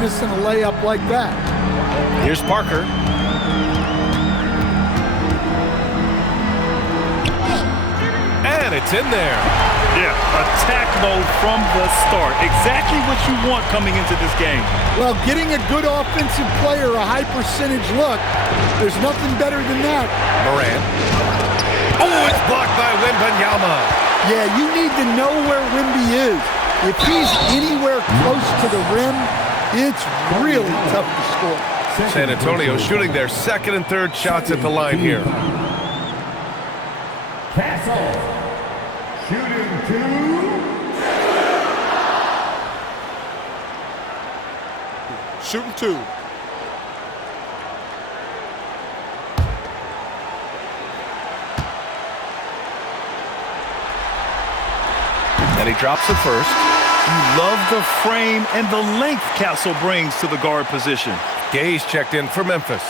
missing a layup like that. Here's Parker. And it's in there. Yeah, attack mode from the start. Exactly what you want coming into this game. Well, getting a good offensive player a high percentage look, there's nothing better than that. Morant. Oh, it's blocked by Wembanyama. Yeah, you need to know where Wemby is. If he's anywhere close to the rim, it's really tough to score. San Antonio shooting their second and third shots at the line here. Castle shooting 2. Shooting 2. And he drops the first. You love the frame and the length Castle brings to the guard position. Gay's checked in for Memphis.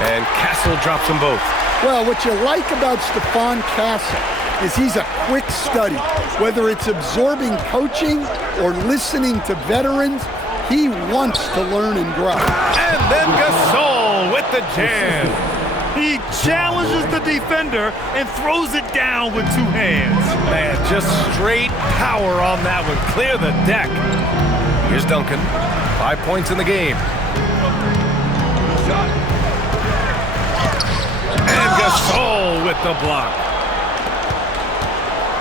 And Castle drops them both. Well, what you like about Stephon Castle is he's a quick study. Whether it's absorbing coaching or listening to veterans, he wants to learn and grow. And then Gasol with the jam. He challenges the defender and throws it down with 2 hands. Man, just straight power on that one. Clear the deck. Here's Duncan. 5 points in the game. And Gasol with the block.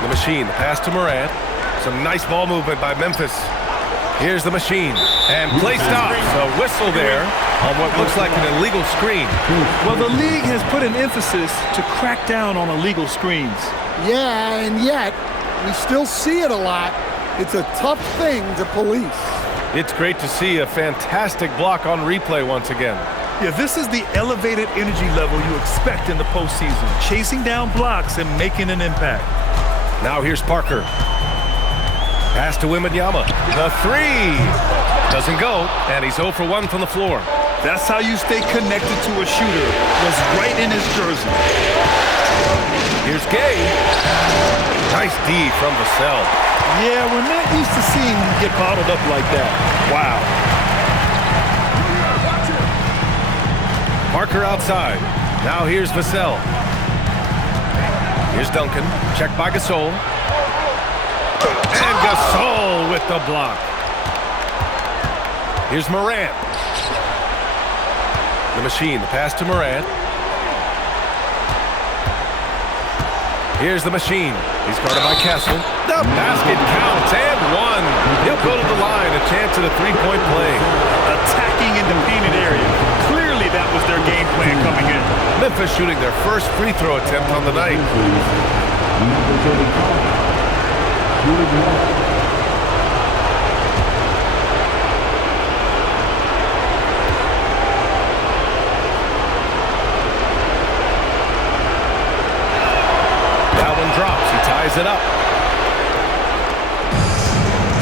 The Machine, the pass to Morant. Some nice ball movement by Memphis. Here's the Machine. And play stops. A whistle there on what looks like an illegal screen. Well, the league has put an emphasis to crack down on illegal screens. Yeah, and yet, we still see it a lot. It's a tough thing to police. It's great to see a fantastic block on replay once again. Yeah, this is the elevated energy level you expect in the postseason. Chasing down blocks and making an impact. Now here's Parker. Pass to Wembanyama. The 3 doesn't go, and he's 0 for 1 from the floor. That's how you stay connected to a shooter. Was right in his jersey. Here's Gay. Nice D from Vassell. Yeah, we're not used to seeing him get bottled up like that. Wow. Parker outside. Now here's Vassell. Here's Duncan. Checked by Gasol. And Gasol with the block. Here's Morant. The Machine, the pass to Morant. Here's the Machine. He's guarded by Castle. The basket counts and 1. He'll go to the line. A chance at a 3-point play. Attacking in the painted area. Clearly that was their game plan coming in. Memphis shooting their first free throw attempt on the night. That one drops. He ties it up.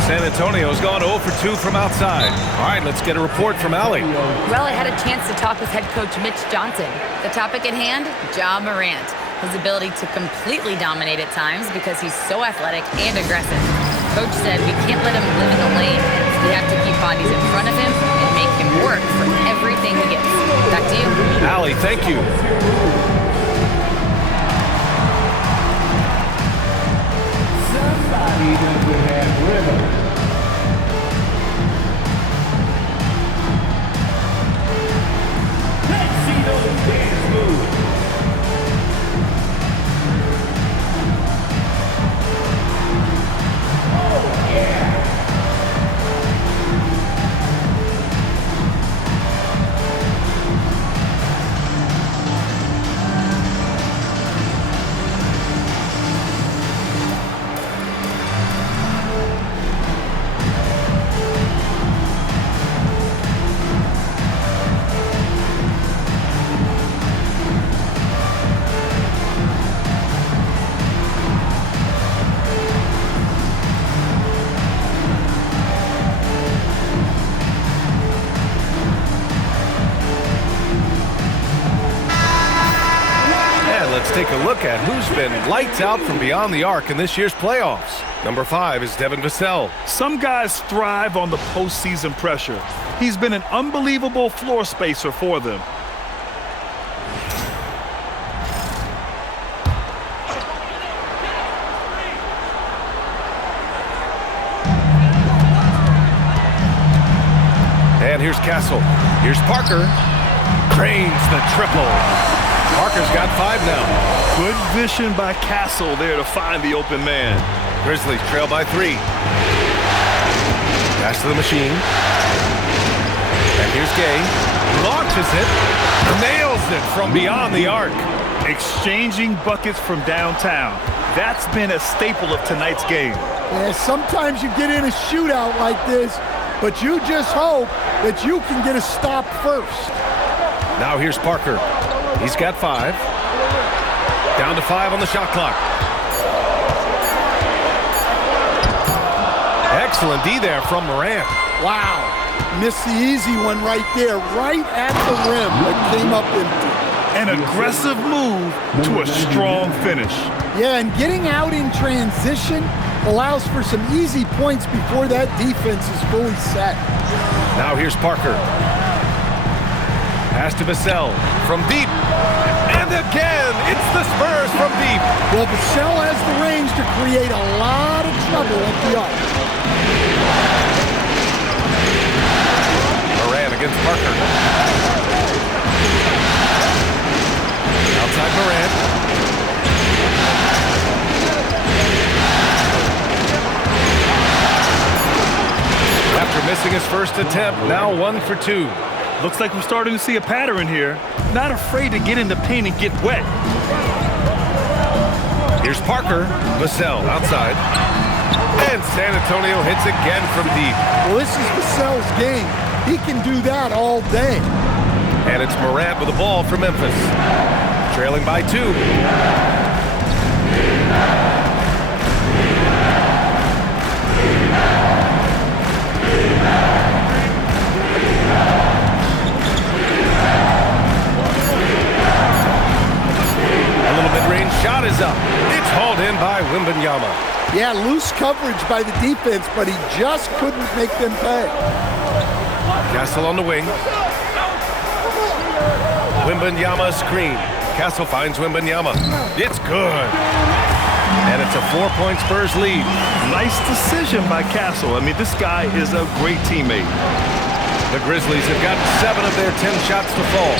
San Antonio's gone 0 for 2 from outside. All right, let's get a report from Allie. Well, I had a chance to talk with head coach Mitch Johnson. The topic at hand, Ja Morant. His ability to completely dominate at times because he's so athletic and aggressive. Coach said we can't let him live in the lane. We have to keep bodies in front of him and make him work for everything he gets. Back to you. Allie, thank you. Somebody doesn't have rhythm. Let's see those dance moves. Oh, yeah. take a look at who's been lights out from beyond the arc in this year's playoffs. Number 5 is Devin Vassell. Some guys thrive on the postseason pressure. He's been an unbelievable floor spacer for them. And here's Castle. Here's Parker. Cranes the triple. Parker's got 5 now. Good vision by Castle there to find the open man. Grizzlies trail by 3. Pass to the machine. And here's Gay. Launches it. Nails it from beyond the arc. Exchanging buckets from downtown. That's been a staple of tonight's game. Yeah, sometimes you get in a shootout like this, but you just hope that you can get a stop first. Now here's Parker. He's got 5. Down to 5 on the shot clock. Excellent D there from Morant. Wow. Missed the easy one right there, right at the rim, but came up empty. An aggressive move to a strong finish. Yeah, and getting out in transition allows for some easy points before that defense is fully set. Now here's Parker. Pass to Vassell from deep. And again, it's the Spurs from deep. Well, Vassell has the range to create a lot of trouble at the arc. Morant against Parker. Outside Morant. After missing his first attempt, now 1 for 2. Looks like we're starting to see a pattern here. Not afraid to get in the paint and get wet. Here's Parker. Vassell outside. And San Antonio hits again from deep. Well, this is Vassell's game. He can do that all day. And it's Morant with the ball for Memphis. Trailing by 2. A little mid-range shot is up. It's hauled in by Wembanyama. Yeah, loose coverage by the defense, but he just couldn't make them pay. Castle on the wing. Wembanyama screen. Castle finds Wembanyama. It's good. And it's a 4-point Spurs lead. Nice decision by Castle. I mean, this guy is a great teammate. The Grizzlies have got 7 of their 10 shots to fall.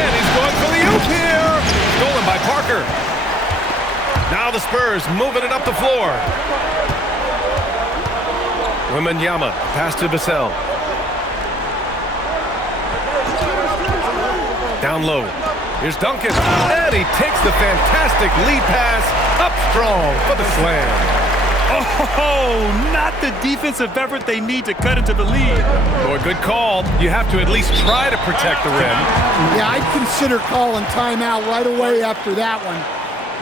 And he's going for the oop here. Stolen by Parker. Now the Spurs moving it up the floor. Wembanyama, pass to Vassell. Down low. Here's Duncan. And he takes the fantastic lead pass up strong for the slam. Oh, not the defensive effort they need to cut into the lead. Boy, good call. You have to at least try to protect the rim. Yeah, I'd consider calling timeout right away after that one.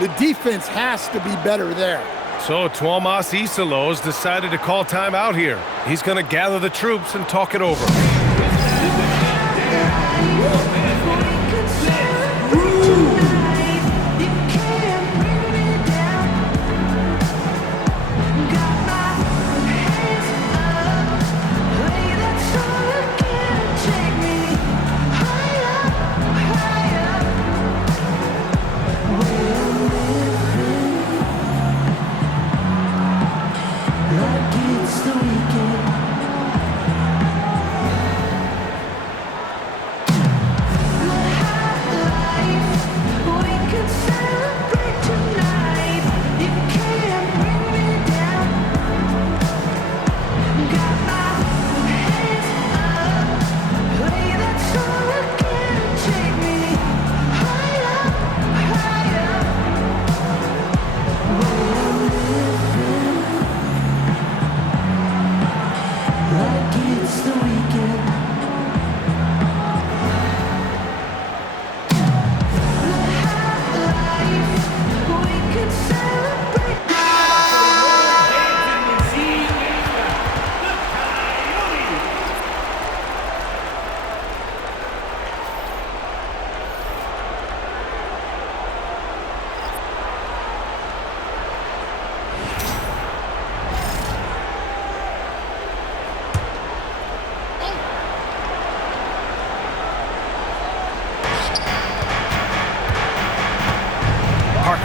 The defense has to be better there. So Tuomas Isalos decided to call timeout here. He's going to gather the troops and talk it over.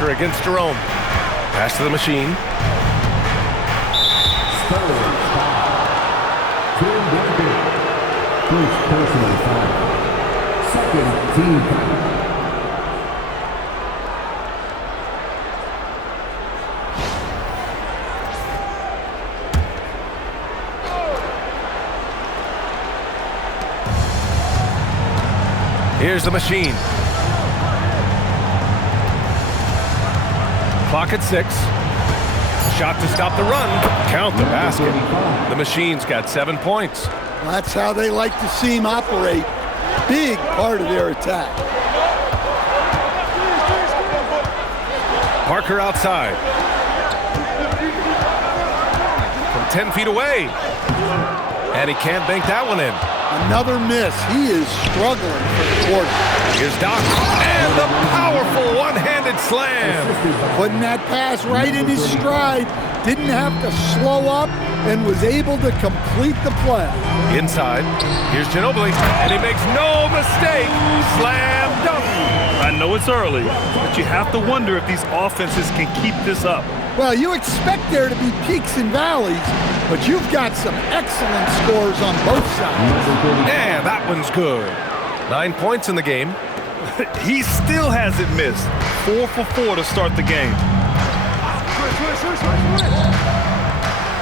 Parker against Jerome. Pass to the machine. Sterling foul. Team Duncan. First personal foul. Second team foul. Here's the machine. Clock at 6. Shot to stop the run. Count the basket. The machine's got 7 points. Well, that's how they like to see him operate. Big part of their attack. Parker outside. From 10 feet away. And he can't bank that one in. Another miss. He is struggling for the quarter. Here's Doc. And the powerful one-handed slam. Putting that pass right in his stride. Didn't have to slow up and was able to complete the play. Inside. Here's Ginobili. And he makes no mistake. Slam dunk. I know it's early, but you have to wonder if these offenses can keep this up. Well, you expect there to be peaks and valleys, but you've got some excellent scores on both sides. And that one's good. 9 points in the game. He still hasn't missed. 4 for 4 to start the game.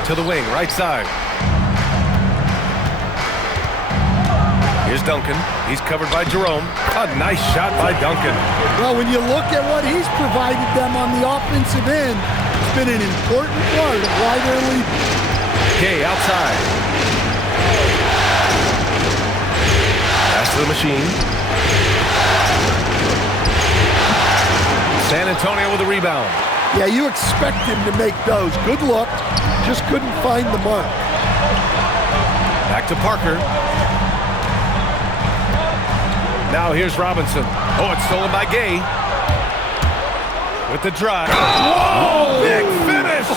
To the wing, right side. Here's Duncan. He's covered by Jerome. A nice shot by Duncan. Well, when you look at what he's provided them on the offensive end, it's been an important part of why they're leading. Gay outside. Pass to the machine. San Antonio with a rebound. Yeah, you expect him to make those. Good look. Just couldn't find the mark. Back to Parker. Now here's Robinson. Oh, it's stolen by Gay. With the drive. Whoa! Big finish!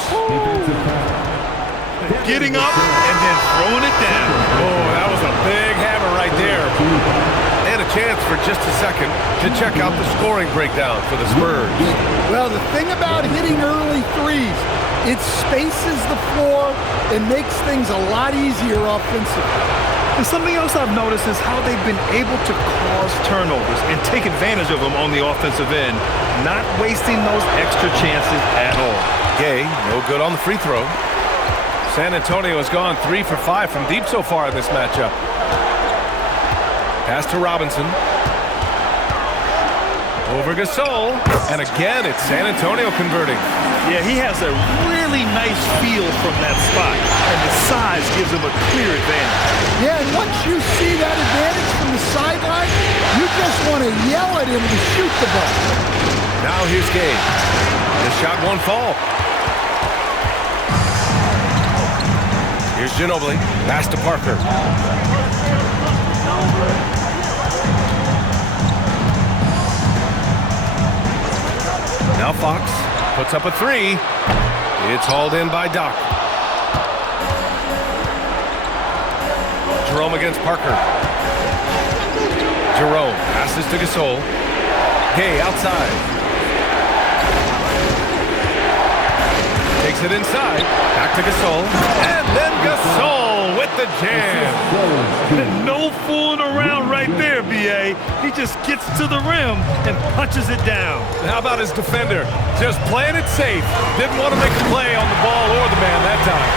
Getting up and then throwing it down. Oh, that was a big hammer right there. And a chance for just a second to check out the scoring breakdown for the Spurs. Well, the thing about hitting early threes, it spaces the floor and makes things a lot easier offensively. And something else I've noticed is how they've been able to cause turnovers and take advantage of them on the offensive end, not wasting those extra chances at all. Gay, no good on the free throw. San Antonio has gone 3 for 5 from deep so far in this matchup. Pass to Robinson. Over Gasol. And again, it's San Antonio converting. Yeah, he has a really nice feel from that spot, and the size gives him a clear advantage. Yeah, and once you see that advantage from the sideline, you just want to yell at him to shoot the ball. Now here's Gay. The shot won't fall. Here's Ginobili. Pass to Parker. Now Fox puts up a 3. It's hauled in by Doc. Jerome against Parker. Jerome passes to Gasol. Gay outside. Takes it inside. Back to Gasol. And then Gasol with the jam. No fooling around right there, B.A. He just gets to the rim and punches it down. How about his defender? Just playing it safe. Didn't want to make a play on the ball or the man that time.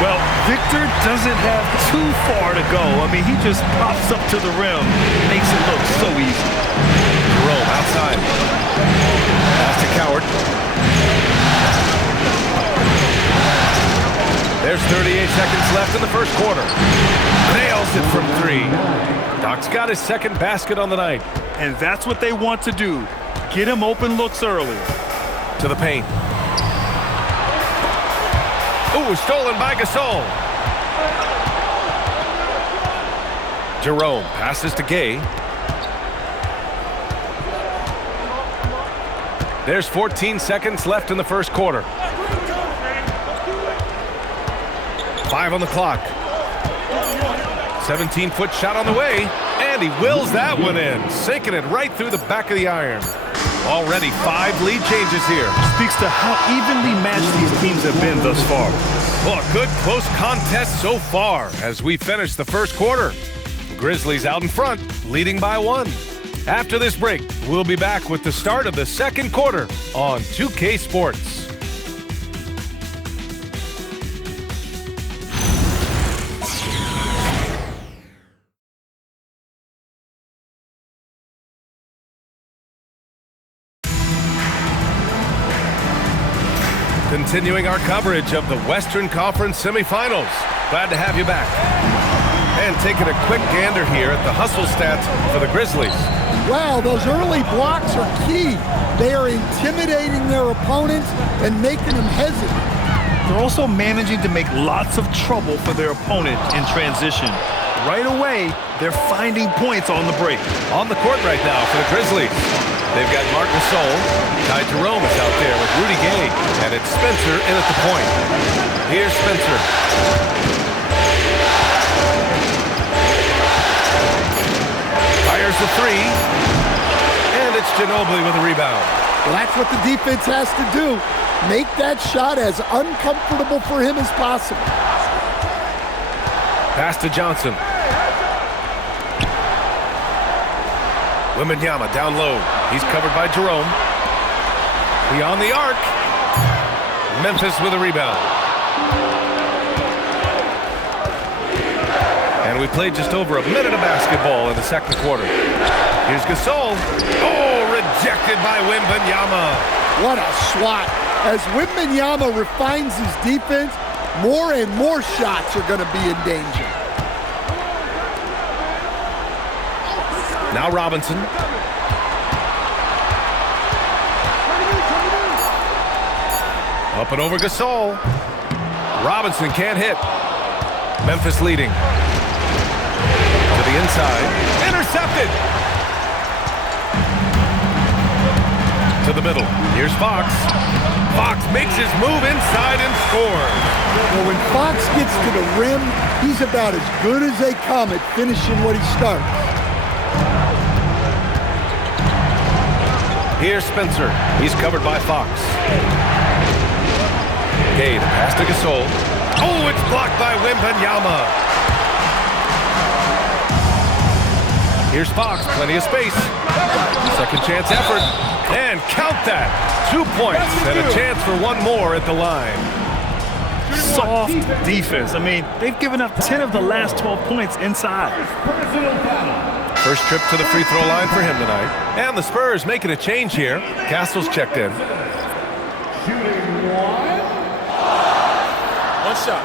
Well, Victor doesn't have too far to go. I mean, he just pops up to the rim. Makes it look so easy. Jerome outside. Pass to Coward. There's 38 seconds left in the first quarter. Nails it from 3. Doc's got his second basket on the night. And that's what they want to do. Get him open looks early. To the paint. Ooh, stolen by Gasol. Jerome passes to Gay. There's 14 seconds left in the first quarter. 5 on the clock. 17-foot shot on the way, and he wills that one in, sinking it right through the back of the iron. Already 5 lead changes here. Speaks to how evenly matched these teams have been thus far. Well, a good close contest so far as we finish the first quarter. Grizzlies out in front, leading by 1. After this break, we'll be back with the start of the second quarter on 2K Sports. Continuing our coverage of the Western Conference semifinals. Glad to have you back. And taking a quick gander here at the hustle stats for the Grizzlies. Wow, those early blocks are key. They are intimidating their opponents and making them hesitant. They're also managing to make lots of trouble for their opponent in transition. Right away, they're finding points on the break. On the court right now for the Grizzlies. They've got Marc Gasol. Ty Jerome is out there with Rudy Gay. And it's Spencer in at the point. Here's Spencer. Fires the 3. And it's Ginobili with a rebound. Well, that's what the defense has to do. Make that shot as uncomfortable for him as possible. Pass to Johnson. Wembanyama down low. He's covered by Jerome. Beyond the arc. Memphis with a rebound. And we played just over a minute of basketball in the second quarter. Here's Gasol. Oh, rejected by Wembanyama. What a swat. As Wembanyama refines his defense, more and more shots are going to be in danger. Now Robinson. Up and over Gasol. Robinson can't hit. Memphis leading. To the inside. Intercepted. To the middle. Here's Fox. Fox makes his move inside and scores. Well, when Fox gets to the rim, he's about as good as they come at finishing what he starts. Here's Spencer. He's covered by Fox. Gay, the pass to Gasol. Oh, it's blocked by Wembanyama. Here's Fox, plenty of space. Second chance effort. And count that. 2 points and a chance for one more at the line. Soft defense. I mean, they've given up 10 of the last 12 points inside. First trip to the free throw line for him tonight. And the Spurs making a change here. Castle's checked in. One shot.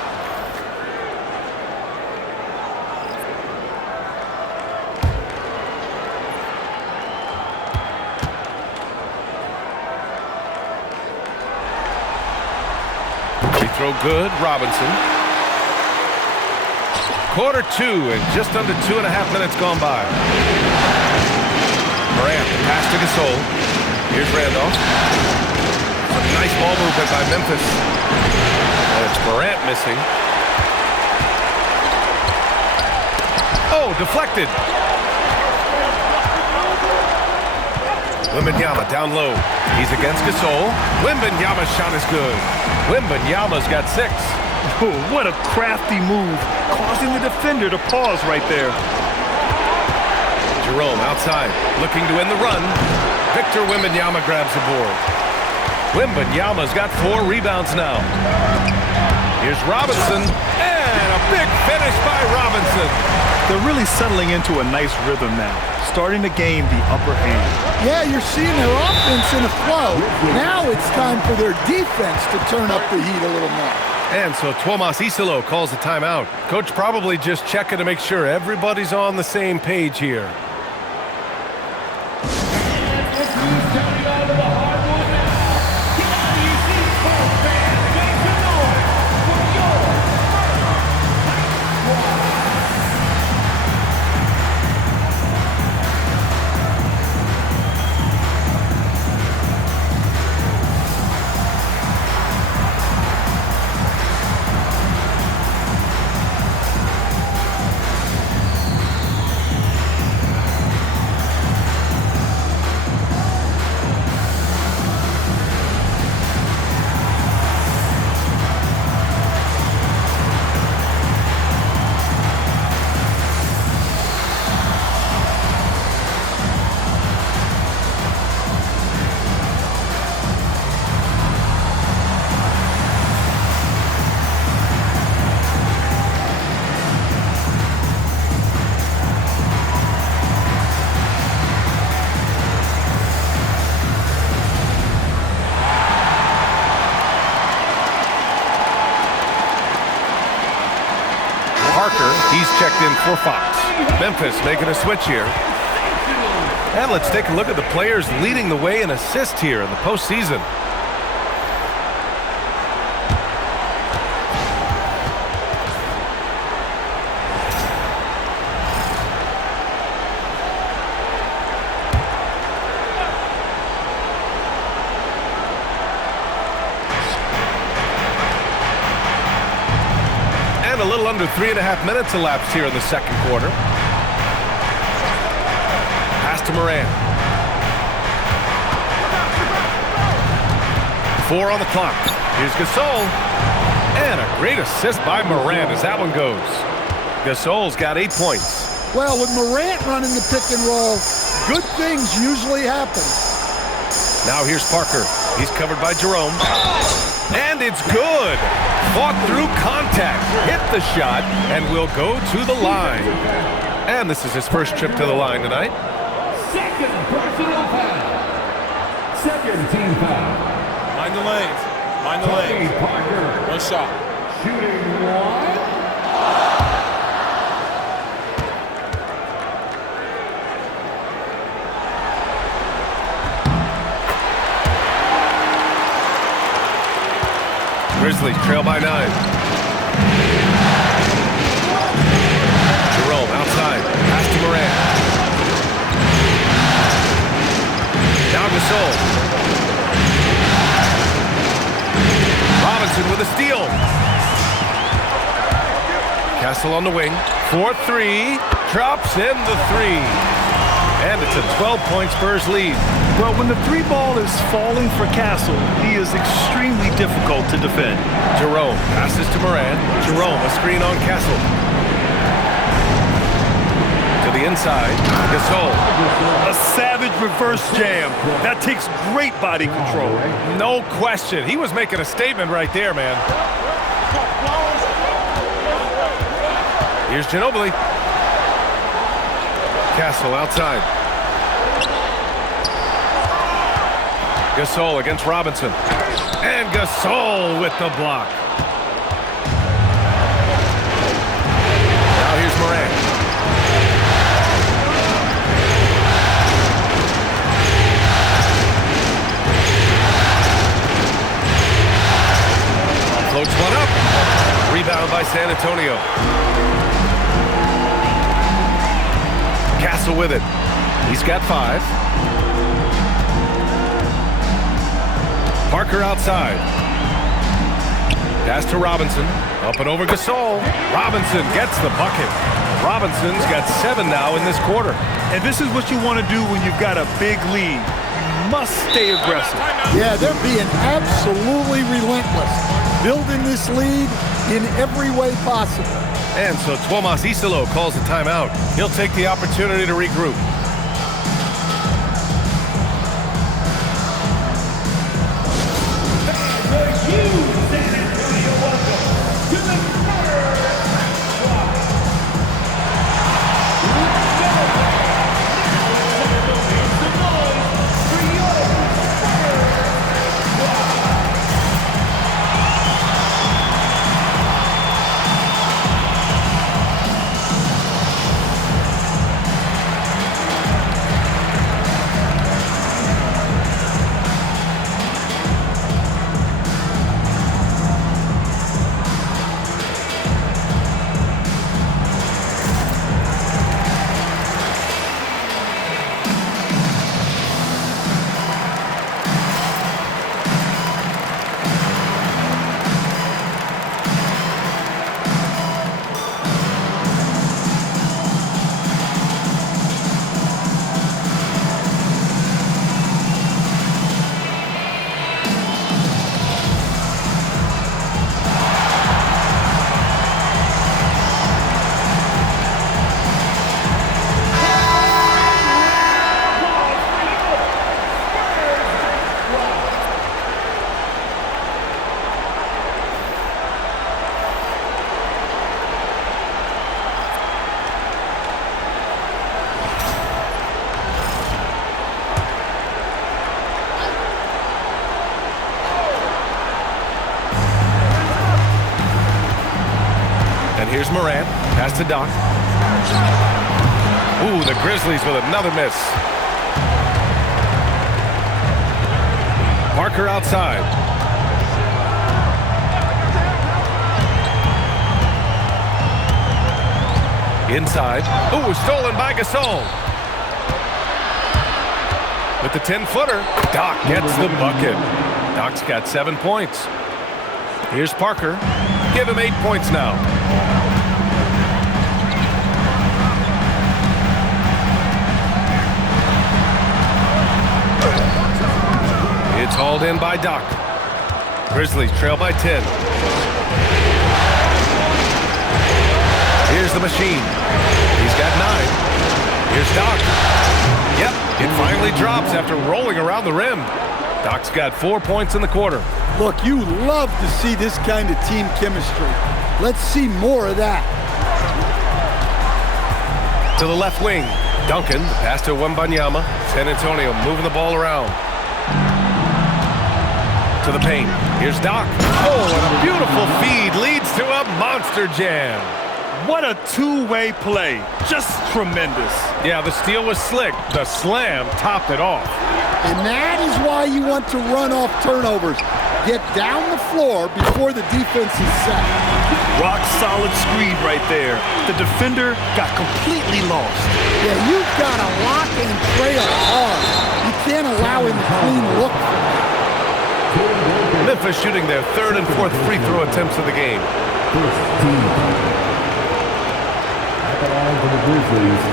Free throw good, Robinson. Quarter 2 and just under 2.5 minutes gone by. Morant, the pass to Gasol. Here's Randolph. Some nice ball movement by Memphis. And it's Morant missing. Oh, deflected. Wembanyama down low. He's against Gasol. Wembanyama's shot is good. Wembanyama's got 6. Oh, what a crafty move, causing the defender to pause right there. Jerome outside, looking to win the run. Victor Wembanyama grabs the board. Wembanyama's got 4 rebounds now. Here's Robinson, and a big finish by Robinson. They're really settling into a nice rhythm now, starting to gain the upper hand. Yeah, you're seeing their offense in a flow. Now it's time for their defense to turn up the heat a little more. And so Tuomas Isalo calls the timeout. Coach probably just checking to make sure everybody's on the same page here. checked in for Fox. Memphis making a switch here. And let's take a look at the players leading the way in assists here in the postseason. And a little under 3.5 minutes elapsed here in the second quarter. Pass to Morant. 4 on the clock. Here's Gasol. And a great assist by Morant as that one goes. Gasol's got 8 points. Well, with Morant running the pick and roll, good things usually happen. Now here's Parker. He's covered by Jerome. And it's good. Fought through contact. Hit the shot and will go to the line. And this is his first trip to the line tonight. Second personal foul. Second team foul. Mind the lanes. Mind the lanes. Parker. One shot. Shooting one. Grizzlies trail by 9. Jerome outside. Pass to Morant. Now Gasol. Robinson with a steal. Castle on the wing. 4-3. Drops in the 3. And it's a 12-point Spurs lead. Well, when the three ball is falling for Castle, he is extremely difficult to defend. Jerome passes to Morant. Jerome, a screen on Castle. To the inside. Gasol. A savage reverse jam. That takes great body control. No question. He was making a statement right there, man. Here's Ginobili. Castle outside. Gasol against Robinson. And Gasol with the block. Now here's Morant. Floats one up. Rebound by San Antonio. Castle with it. He's got 5. Parker outside. Pass to Robinson. Up and over Gasol. Robinson gets the bucket. Robinson's got 7 now in this quarter. And this is what you want to do when you've got a big lead. You must stay aggressive. Yeah, they're being absolutely relentless, building this lead in every way possible. And so Tomas Isalo calls a timeout. He'll take the opportunity to regroup. Here's Morant. Pass to Doc. Ooh, the Grizzlies with another miss. Parker outside. Inside. Ooh, stolen by Gasol. With the 10-footer, Doc gets the bucket. Doc's got 7 points. Here's Parker. Give him 8 points now. It's hauled in by Doc. Grizzlies trail by 10. Here's the machine. He's got 9. Here's Doc. Yep, it finally drops after rolling around the rim. Doc's got 4 points in the quarter. Look, you love to see this kind of team chemistry. Let's see more of that. To the left wing. Duncan, the pass to Wembanyama. San Antonio moving the ball around. To the paint. Here's Doc. Oh, and a beautiful feed leads to a monster jam. What a two-way play. Just tremendous. Yeah, the steal was slick. The slam topped it off. And that is why you want to run off turnovers. Get down the floor before the defense is set. Rock solid screen right there. The defender got completely lost. Yeah, you've got to lock and trail hard. You can't allow him to clean look for that. Memphis shooting their 3rd and 4th free throw attempts of the game. First team foul. At the line for the Grizzlies,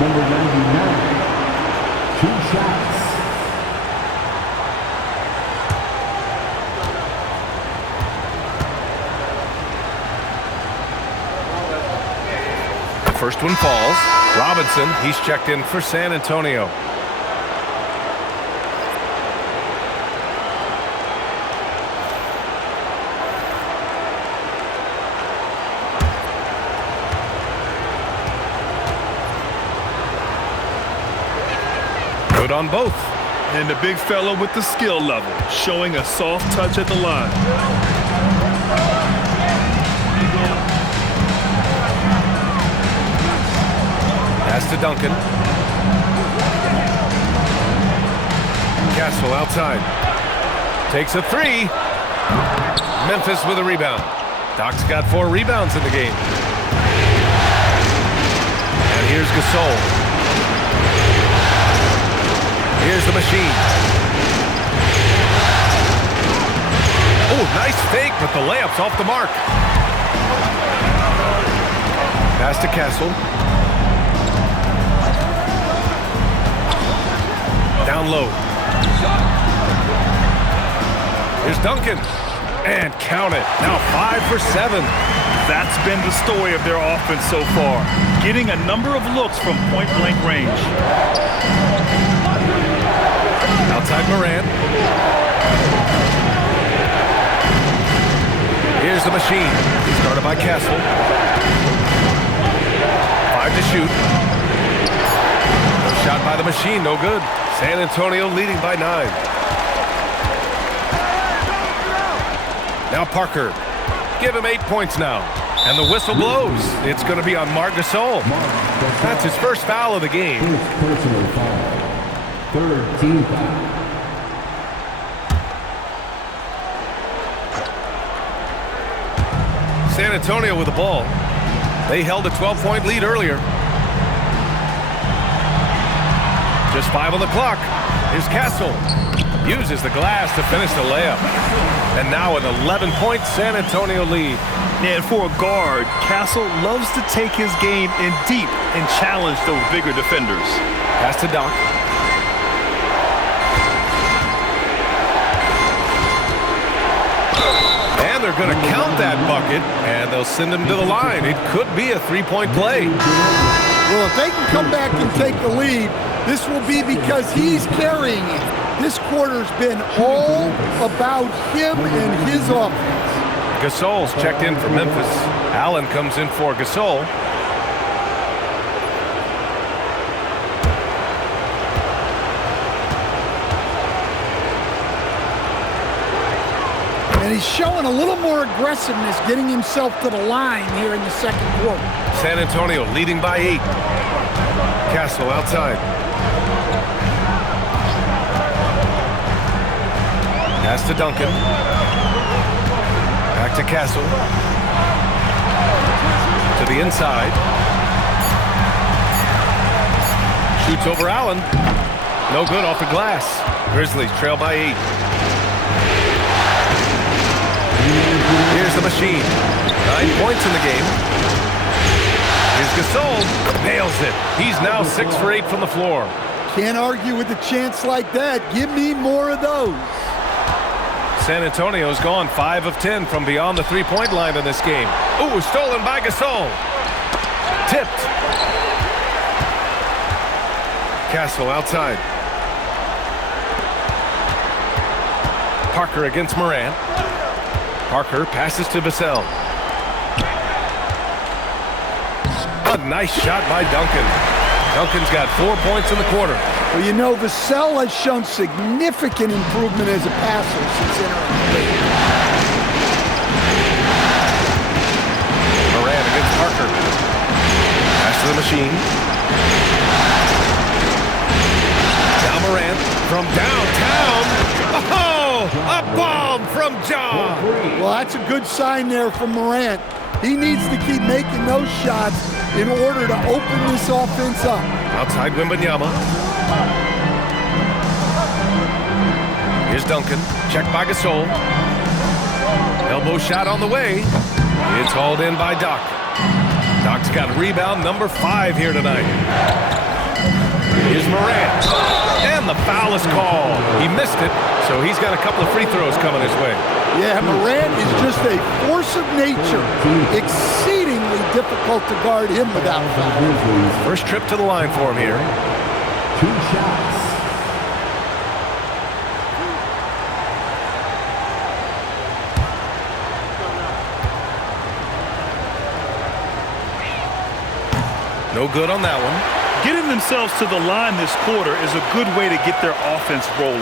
number 99. 2 shots. The first one falls. Robinson, he's checked in for San Antonio. Good on both. And the big fella with the skill level, showing a soft touch at the line. Pass to Duncan. Castle outside. Takes a 3. Memphis with a rebound. Doc's got 4 rebounds in the game. And here's Gasol. Here's the machine. Oh, nice fake, but the layup's off the mark. Pass to Castle. Down low. Here's Duncan. And count it. Now 5 for 7. That's been the story of their offense so far. Getting a number of looks from point-blank range. Outside Morant. Here's the machine. Started by Castle. 5 to shoot. No shot by the machine, no good. San Antonio leading by 9. Now Parker. Give him 8 points now. And the whistle blows. It's going to be on Marc Gasol. That's his first foul of the game. First personal foul. 3rd team foul. San Antonio with the ball. They held a 12-point lead earlier. Just 5 on the clock. Here's Castle. Uses the glass to finish the layup. And now an 11-point San Antonio lead. And for a guard, Castle loves to take his game in deep and challenge those bigger defenders. Pass to Doc. And they're going to count that bucket, and they'll send him to the line. It could be a 3-point play. Well, if they can come back and take the lead, this will be because he's carrying it. This quarter's been all about him and his offense. Gasol's checked in for Memphis. Allen comes in for Gasol. And he's showing a little more aggressiveness, getting himself to the line here in the second quarter. San Antonio leading by 8. Castle outside. Pass to Duncan. Back to Castle. To the inside. Shoots over Allen. No good off the glass. Grizzlies trail by 8. Here's the machine. 9 points in the game. Here's Gasol. Nails it. He's now 6 for 8 from the floor. Can't argue with a chance like that. Give me more of those. San Antonio's gone 5 of 10 from beyond the three-point line in this game. Ooh, stolen by Gasol. Tipped. Castle outside. Parker against Morant. Parker passes to Vassell. A nice shot by Duncan. Duncan's got 4 points in the quarter. Well, you know, Vassell has shown significant improvement as a passer since entering the league. Morant against Parker. Pass to the machine. Now Morant from downtown. Oh, a bomb from Ja. Well, that's a good sign there from Morant. He needs to keep making those shots in order to open this offense up. Outside Wembanyama. Here's Duncan. Checked by Gasol. Elbow shot on the way. It's hauled in by Doc. Doc's got rebound number 5 here tonight. Here's Morant. And the foul is called. He missed it, so he's got a couple of free throws coming his way. Yeah, Morant is just a force of nature. Exceedingly difficult to guard him without foul. First trip to the line for him here. 2 shots. No good on that one. Getting themselves to the line this quarter is a good way to get their offense rolling.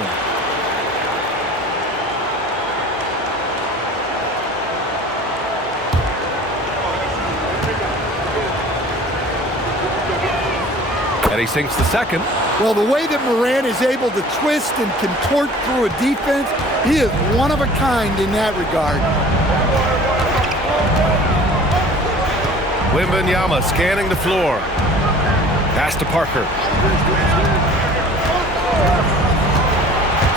And he sinks the second. Well, the way that Morant is able to twist and contort through a defense, he is one of a kind in that regard. Wembanyama scanning the floor. Pass to Parker.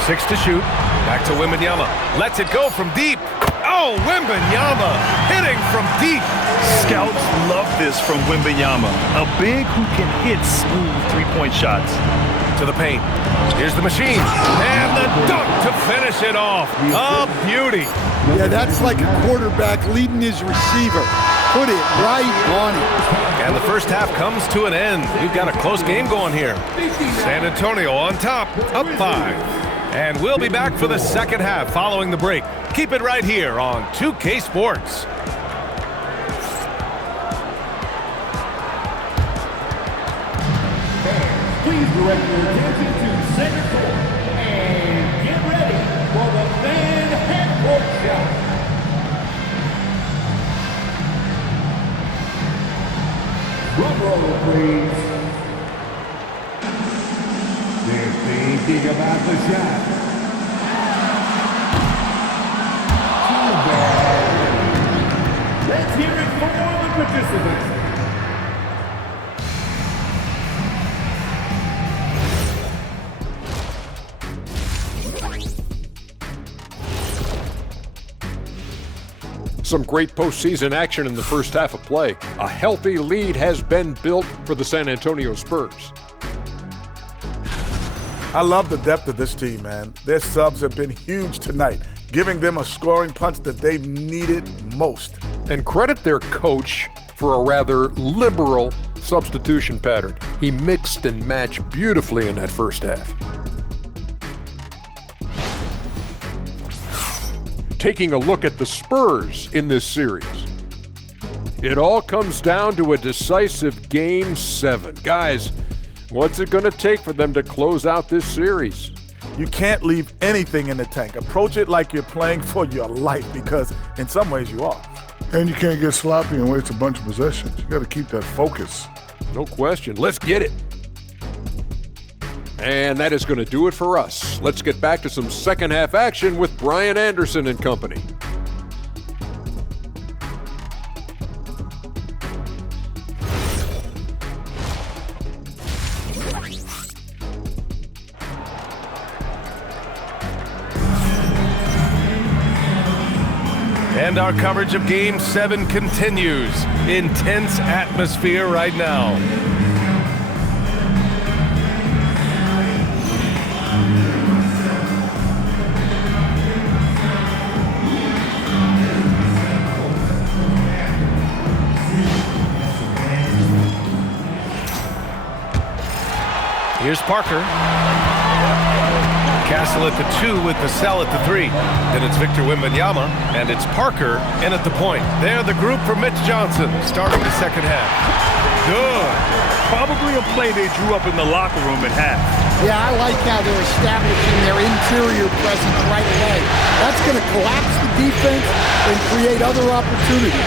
6 to shoot. Back to Wembanyama. Lets it go from deep. Oh, Wembanyama hitting from deep. Scouts love this from Wembanyama, a big who can hit smooth three-point shots. To the paint. Here's the machine. And the dunk to finish it off. A beauty. Yeah, that's like a quarterback leading his receiver. Put it right on it. And the first half comes to an end. We've got a close game going here. San Antonio on top, up 5. And we'll be back for the second half following the break. Keep it right here on 2K Sports. Please direct your attention to center court and get ready for the fan half-court shot. Drum roll, please. They're thinking about the shot. Too bad. Let's hear it for the participants. Some great postseason action in the first half of play. A healthy lead has been built for the San Antonio Spurs. I love the depth of this team, man. Their subs have been huge tonight, giving them a scoring punch that they've needed most. And credit their coach for a rather liberal substitution pattern. He mixed and matched beautifully in that first half. Taking a look at the Spurs in this series. It all comes down to a decisive Game 7. Guys, what's it going to take for them to close out this series? You can't leave anything in the tank. Approach it like you're playing for your life, because in some ways you are. And you can't get sloppy and waste a bunch of possessions. You got to keep that focus. No question. Let's get it. And that is going to do it for us. Let's get back to some second half action with Brian Anderson and company. And our coverage of Game 7 continues. Intense atmosphere right now. Here's Parker. Castle at the 2 with Vassell at the 3. Then it's Victor Wembanyama, and it's Parker in at the point. They're the group for Mitch Johnson, starting the second half. Good. Probably a play they drew up in the locker room at half. Yeah, I like how they're establishing their interior presence right away. That's going to collapse the defense and create other opportunities.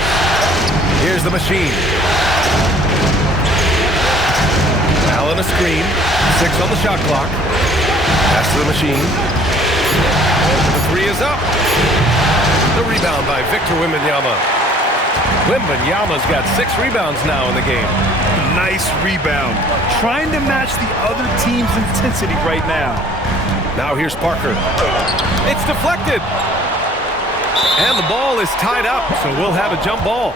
Here's the machine. Allen a screen. 6 on the shot clock. Pass to the machine. The 3 is up. The rebound by Victor Wembanyama. Wembanyama's got 6 rebounds now in the game. Nice rebound. Trying to match the other team's intensity right now. Now here's Parker. It's deflected. And the ball is tied up, so we'll have a jump ball.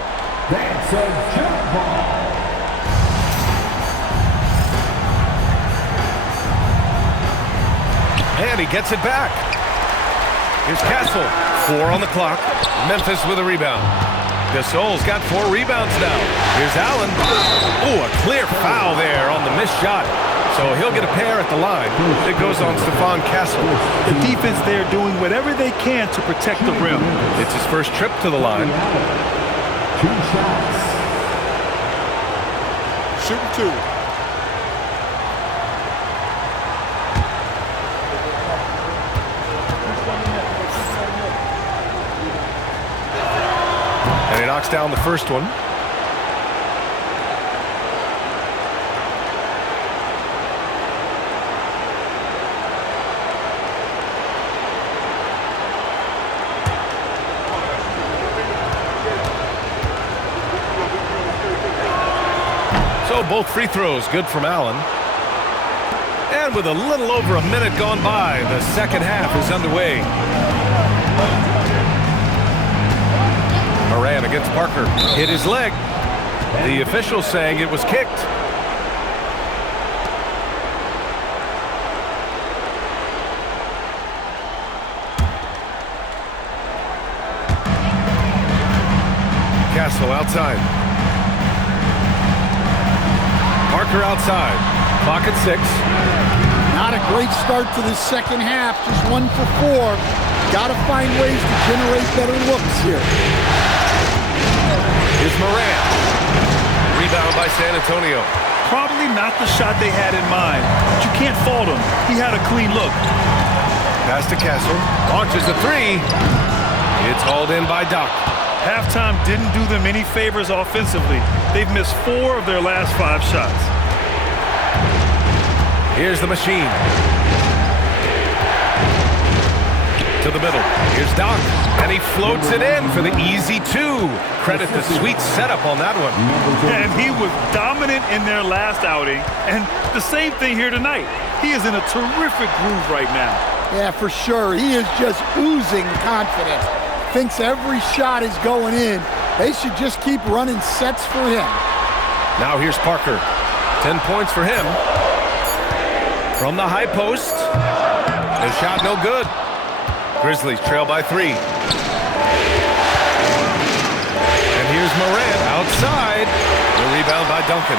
That's a jump ball. And he gets it back. Here's Castle. 4 on the clock. Memphis with a rebound. Gasol's got 4 rebounds now. Here's Allen. Oh, a clear foul there on the missed shot. So he'll get a pair at the line. It goes on Stephon Castle. The defense there doing whatever they can to protect the rim. It's his first trip to the line. 2 shots. Shooting 2. And he knocks down the first one. So both free throws good from Allen. And with a little over a minute gone by, the second half is underway. Moran against Parker. Hit his leg. The official saying it was kicked. Castle outside. Parker outside. Clock at 6. Not a great start to the second half. Just 1 for 4. Got to find ways to generate better looks here. Here's Moran. Rebound by San Antonio. Probably not the shot they had in mind, but you can't fault him. He had a clean look. Pass to Castle. Launches a 3. It's hauled in by Doc. Halftime didn't do them any favors offensively. They've missed 4 of their last 5 shots. Here's the machine. To the middle. Here's Doc. And he floats it in for the easy 2. Credit the sweet setup on that one. And he was dominant in their last outing. And the same thing here tonight. He is in a terrific groove right now. Yeah, for sure. He is just oozing confidence. Thinks every shot is going in. They should just keep running sets for him. Now here's Parker. 10 points for him. From the high post. The shot no good. Grizzlies trail by 3. And here's Moran outside. The rebound by Duncan.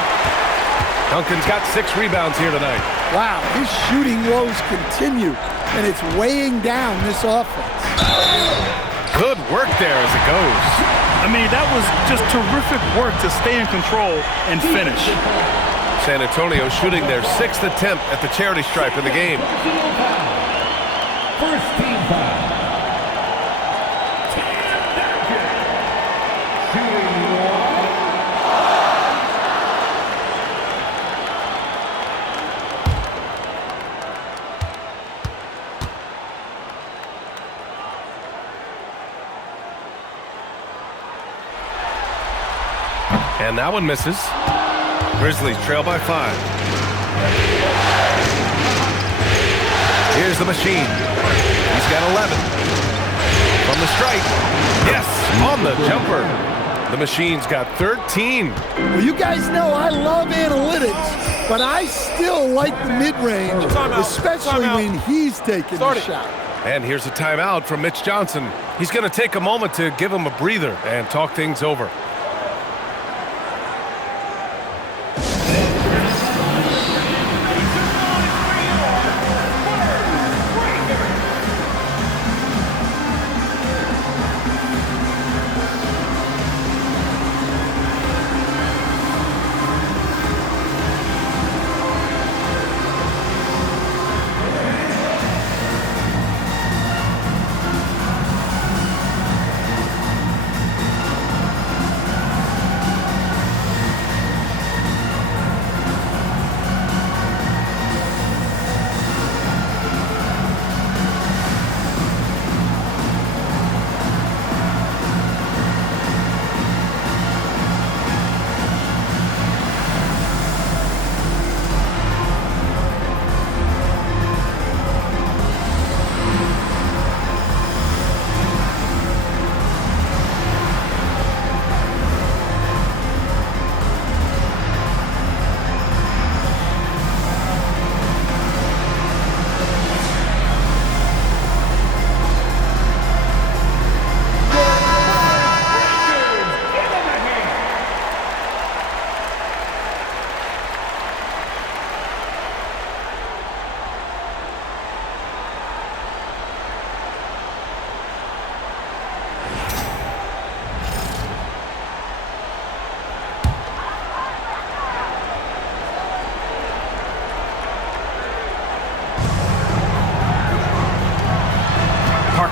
Duncan's got 6 rebounds here tonight. Wow, his shooting woes continue, and it's weighing down this offense. Good work there as it goes. I mean, that was just terrific work to stay in control and finish. San Antonio shooting their 6th attempt at the charity stripe in the game. First team foul. Tim Duncan. Shooting one. And that one misses. Grizzlies trail by 5. Here's the machine. He's got 11. From the stripe. Yes, on the jumper. The machine's got 13. Well, you guys know I love analytics, but I still like the mid-range, especially when he's taking the shot. And here's a timeout from Mitch Johnson. He's going to take a moment to give him a breather and talk things over.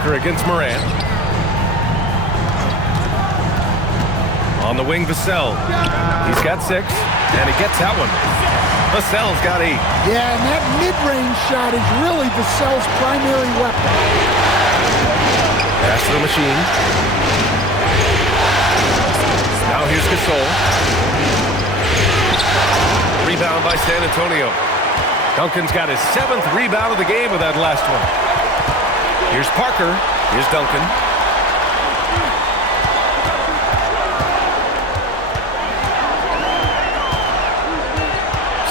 Against Morant. On the wing, Vassell. He's got 6, and he gets that one. Vassell's got 8. Yeah, and that mid-range shot is really Vassell's primary weapon. Pass to the machine. Now here's Gasol. Rebound by San Antonio. Duncan's got his 7th rebound of the game with that last one. Here's Parker. Here's Duncan.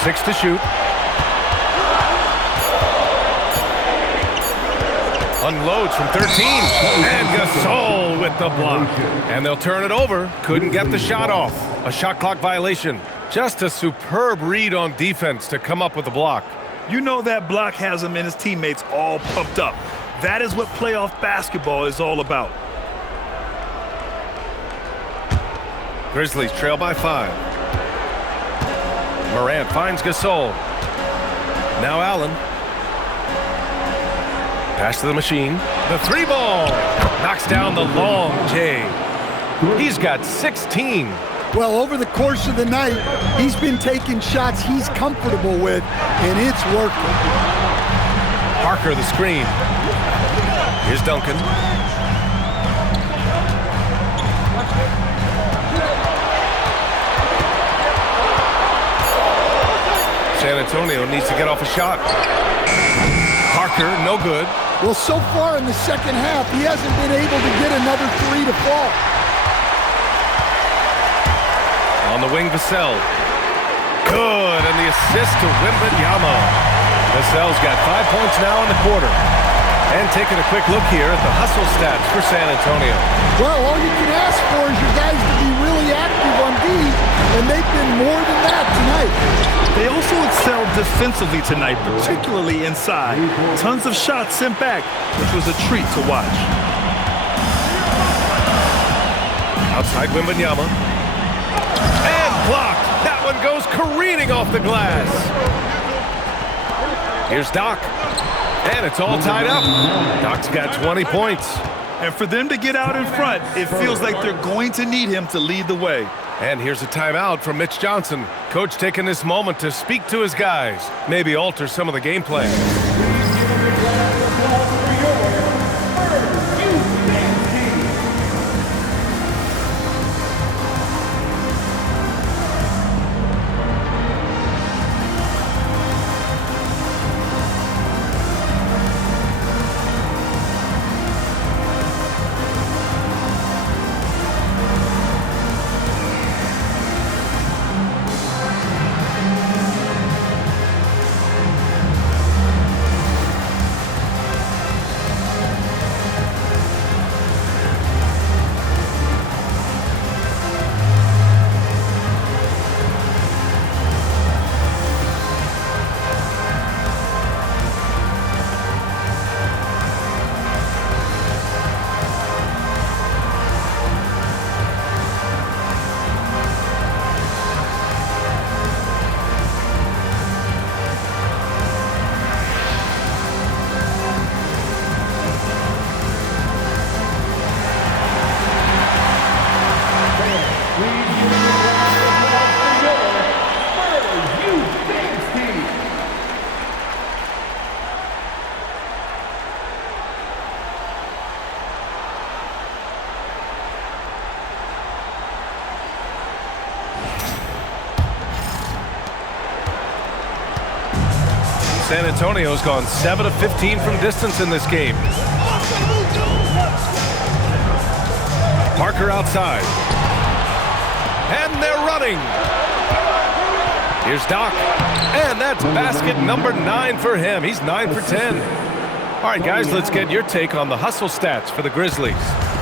Six to shoot. Unloads from 13. And Gasol with the block. And they'll turn it over. Couldn't get the shot off. A shot clock violation. Just a superb read on defense to come up with the block. You know that block has him and his teammates all pumped up. That is what playoff basketball is all about. Grizzlies trail by 5. Morant finds Gasol. Now Allen. Pass to the machine. The 3-ball. Knocks down the long J. He's got 16. Well, over the course of the night, he's been taking shots he's comfortable with, and it's working. Parker the screen. Here's Duncan. San Antonio needs to get off a shot. Parker, no good. Well, so far in the second half, he hasn't been able to get another 3 to fall. On the wing, Vassell. Good, and the assist to Wembanyama. Vassell's got 5 points now in the quarter. And taking a quick look here at the hustle stats for San Antonio. Well, all you can ask for is your guys to be really active on D, and they've been more than that tonight. They also excelled defensively tonight, particularly inside. Tons of shots sent back, which was a treat to watch. Outside Wembanyama. And blocked. That one goes careening off the glass. Here's Doc. And it's all tied up. Doc's got 20 points. And for them to get out in front, it feels like they're going to need him to lead the way. And here's a timeout from Mitch Johnson. Coach taking this moment to speak to his guys, maybe alter some of the game plan. San Antonio's gone 7 of 15 from distance in this game. Parker outside. And they're running. Here's Doc. And that's basket number 9 for him. He's 9 for 10. All right, guys, let's get your take on the hustle stats for the Grizzlies.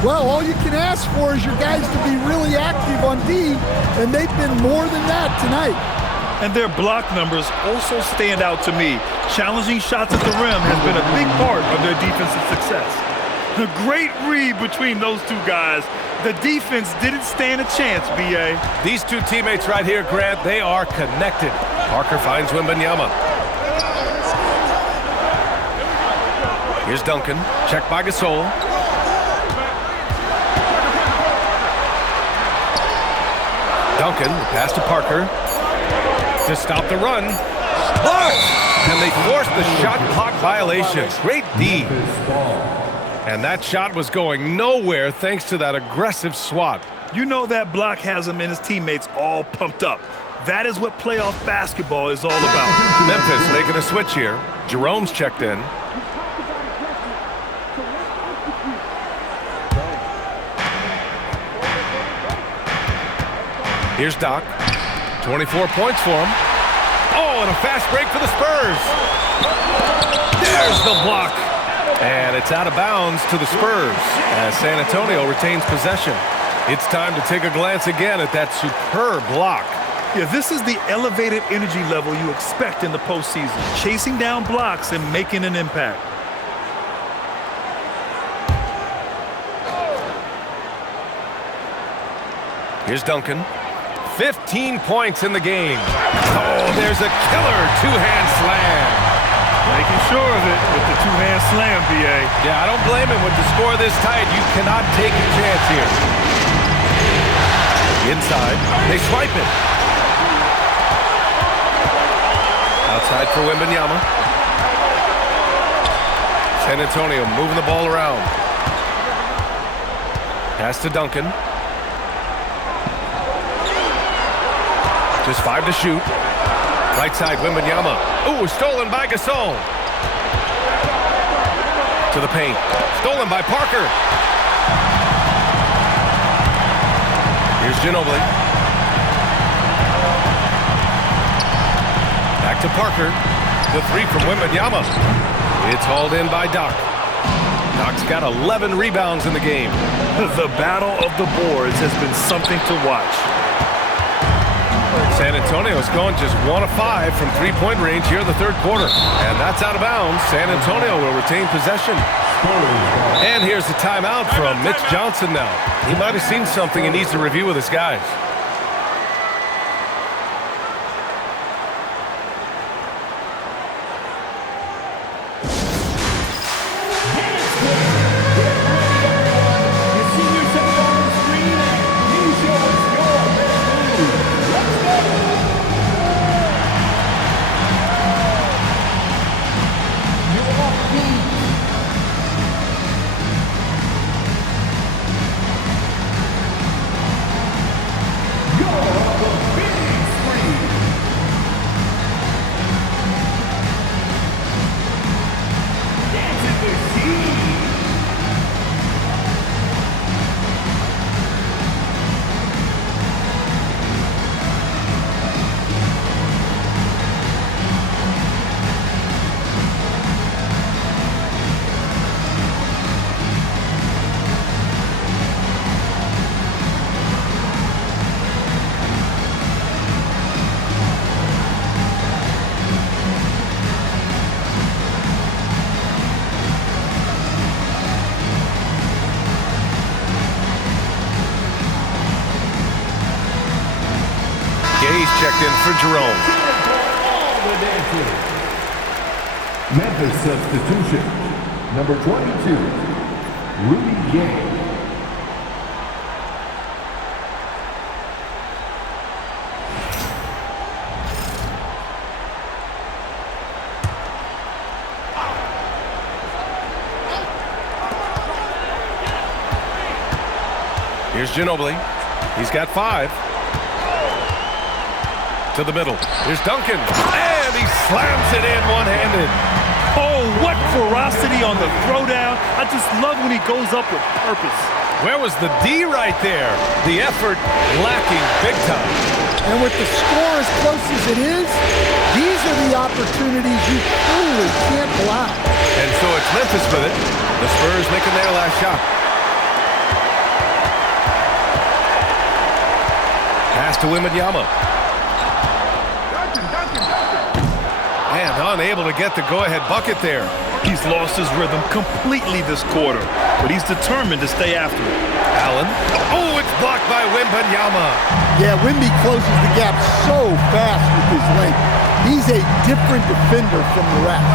Well, all you can ask for is your guys to be really active on D, and they've been more than that tonight. And their block numbers also stand out to me. Challenging shots at the rim has been a big part of their defensive success. A great read between those two guys. The defense didn't stand a chance, B.A. These two teammates right here, Grant, they are connected. Parker finds Wembanyama. Here's Duncan. Checked by Gasol. Duncan, pass to Parker. To stop the run. Blocked! And they forced the shot clock violation. Great D. And that shot was going nowhere thanks to that aggressive swat. You know that block has him and his teammates all pumped up. That is what playoff basketball is all about. Memphis making a switch here. Jerome's checked in. Here's Doc. 24 points for him. Oh, and a fast break for the Spurs. There's the block. And it's out of bounds to the Spurs as San Antonio retains possession. It's time to take a glance again at that superb block. Yeah, this is the elevated energy level you expect in the postseason. Chasing down blocks and making an impact. Here's Duncan. 15 points in the game. Oh, there's a killer two-hand slam. Making sure of it with the two-hand slam, B.A. Yeah, I don't blame him with the score this tight. You cannot take a chance here. Inside. They swipe it. Outside for Wembanyama. San Antonio moving the ball around. Pass to Duncan. Just 5 to shoot. Right side, Wembanyama. Ooh, stolen by Gasol. To the paint. Stolen by Parker. Here's Ginobili. Back to Parker. The 3 from Wembanyama. It's hauled in by Doc. Doc's got 11 rebounds in the game. The battle of the boards has been something to watch. San Antonio's going just 1 of 5 from three-point range here in the third quarter. And that's out of bounds. San Antonio will retain possession. And here's the timeout from Mitch Johnson now. He might have seen something he needs to review with his guys. Jerome. Memphis substitution. Number 22, Rudy Gay. Here's Ginobili. He's got 5. To the middle. Here's Duncan. And he slams it in one-handed. Oh, what ferocity on the throwdown. I just love when he goes up with purpose. Where was the D right there? The effort lacking big time. And with the score as close as it is, these are the opportunities you truly can't allow. And so it's Memphis with it. The Spurs making their last shot. Pass to Wembanyama. And unable to get the go-ahead bucket there. He's lost his rhythm completely this quarter, but he's determined to stay after it. Allen. Oh, it's blocked by Wembanyama. Yeah, Wemby closes the gap so fast with his length. He's a different defender from the rest.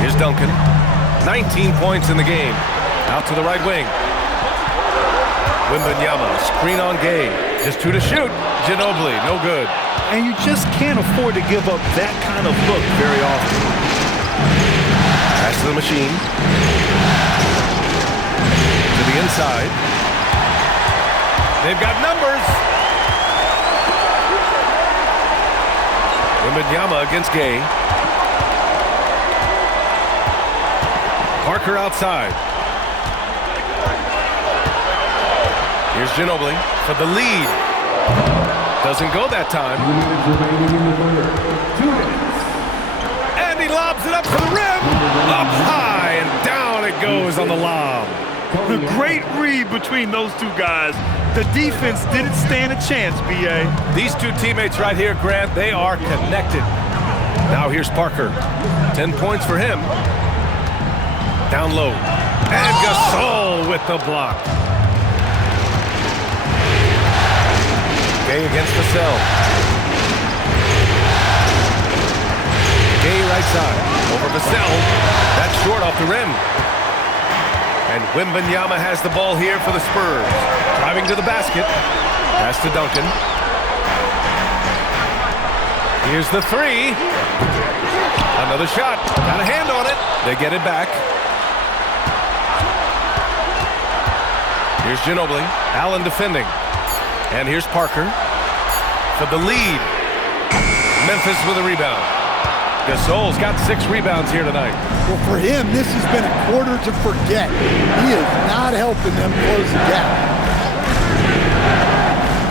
Here's Duncan. 19 points in the game. Out to the right wing. Wembanyama, screen on Gay. Just 2 to shoot. Ginobili, no good. And you just can't afford to give up that kind of look very often. Pass to the machine. To the inside. They've got numbers. Wembanyama against Gay. Parker outside. Here's Ginobili for the lead. Doesn't go that time. 2 minutes remaining in the third. 2 minutes. And he lobs it up to the rim. Up high and down it goes on the lob. The great read between those two guys. The defense didn't stand a chance, B.A. These two teammates right here, Grant, they are connected. Now here's Parker. 10 points for him. Down low. And Gasol with the block. Gay against Vassell. Gay right side. Over Vassell. That's short off the rim. And Wembanyama has the ball here for the Spurs. Driving to the basket. Pass to Duncan. Here's the 3. Another shot. Got a hand on it. They get it back. Here's Ginobili. Allen defending. And here's Parker for the lead. Memphis with a rebound. Gasol's got 6 rebounds here tonight. Well, for him, this has been a quarter to forget. He is not helping them close the gap.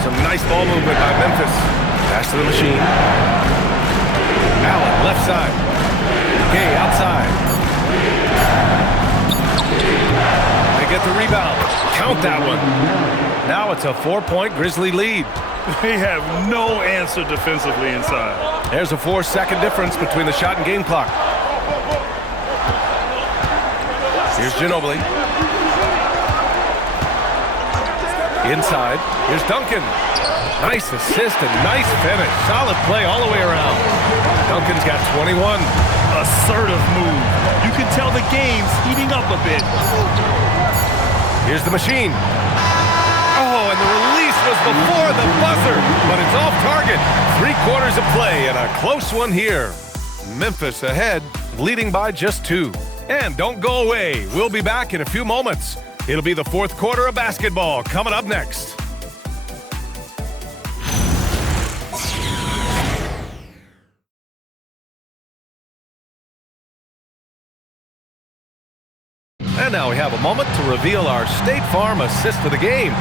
Some nice ball movement by Memphis. Pass to the machine. Allen, left side. Gay, outside. They get the rebound. Count that one. Now it's a 4-point Grizzly lead. They have no answer defensively inside. There's a 4-second difference between the shot and game clock. Here's Ginobili. Inside. Here's Duncan. Nice assist and nice finish. Solid play all the way around. Duncan's got 21. Assertive move. You can tell the game's heating up a bit. Here's the machine. Oh, and the release was before the buzzer, but it's off target. 3 quarters of play and a close one here. Memphis ahead, leading by just 2. And don't go away. We'll be back in a few moments. It'll be the 4th quarter of basketball coming up next. And now we have a moment to reveal our State Farm assist of the game.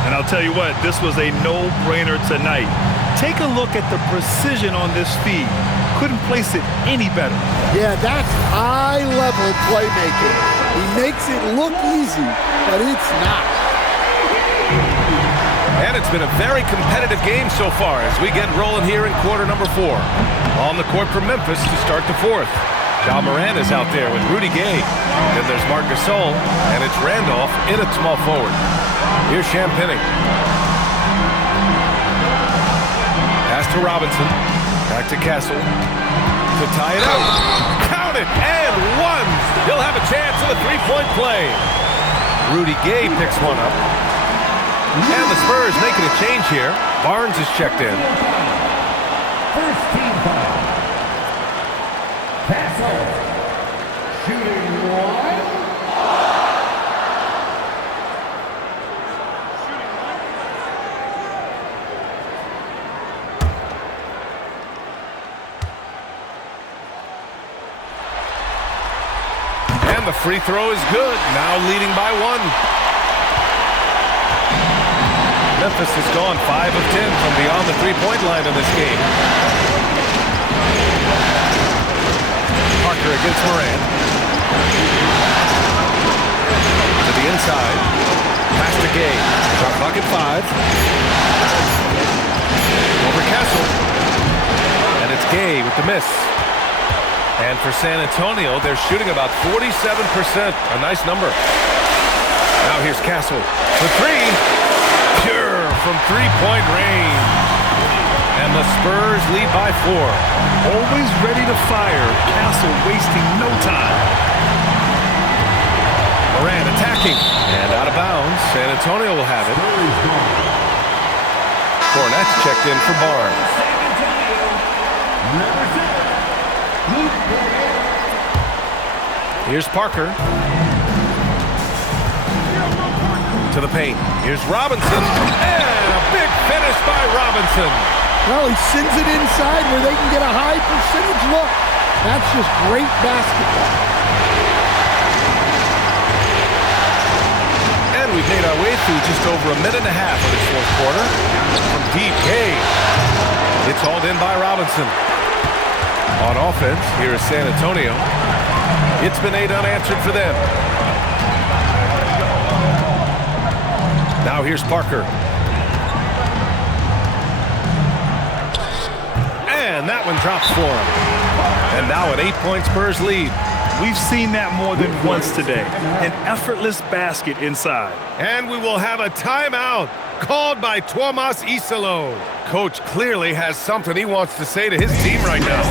And I'll tell you what, this was a no-brainer tonight. Take a look at the precision on this feed. Couldn't place it any better. Yeah, that's high-level playmaking. He makes it look easy, but it's not. And it's been a very competitive game so far as we get rolling here in quarter number 4. On the court for Memphis to start the 4th. Ja Morant is out there with Rudy Gay. Then there's Marc Gasol, and it's Randolph in at small forward. Here's Champagnie. to Robinson. Back to Castle. To tie it up. Count it! And one! He'll have a chance at a three-point play. Rudy Gay picks one up. And the Spurs making a change here. Barnes is checked in. First team foul. Castle. Shooting one. And the free throw is good. Now leading by one. Memphis has gone 5 of 10 from beyond the three-point line in this game. Parker against Morant. To the inside. Pass to Gay. Shot clock at 5. Over Castle. And it's Gay with the miss. And for San Antonio, they're shooting about 47%. A nice number. Now here's Castle for three. Pure from three-point range. And the Spurs lead by 4. Always ready to fire. Castle wasting no time. Morant attacking. And out of bounds. San Antonio will have it. Cornette's checked in for Barnes. Here's Parker. To the paint. Here's Robinson. And a big finish by Robinson. Well, he sends it inside where they can get a high percentage look. That's just great basketball. And we've made our way through just over a minute and a half of this fourth quarter. From deep, Gay. It's hauled in by Robinson. On offense, here is San Antonio. It's been 8 unanswered for them. Now here's Parker. And that one drops for him. And now an 8-point Spurs lead. We've seen that more than once today. An effortless basket inside. And we will have a timeout called by Tuomas Isalo. Coach clearly has something he wants to say to his team right now.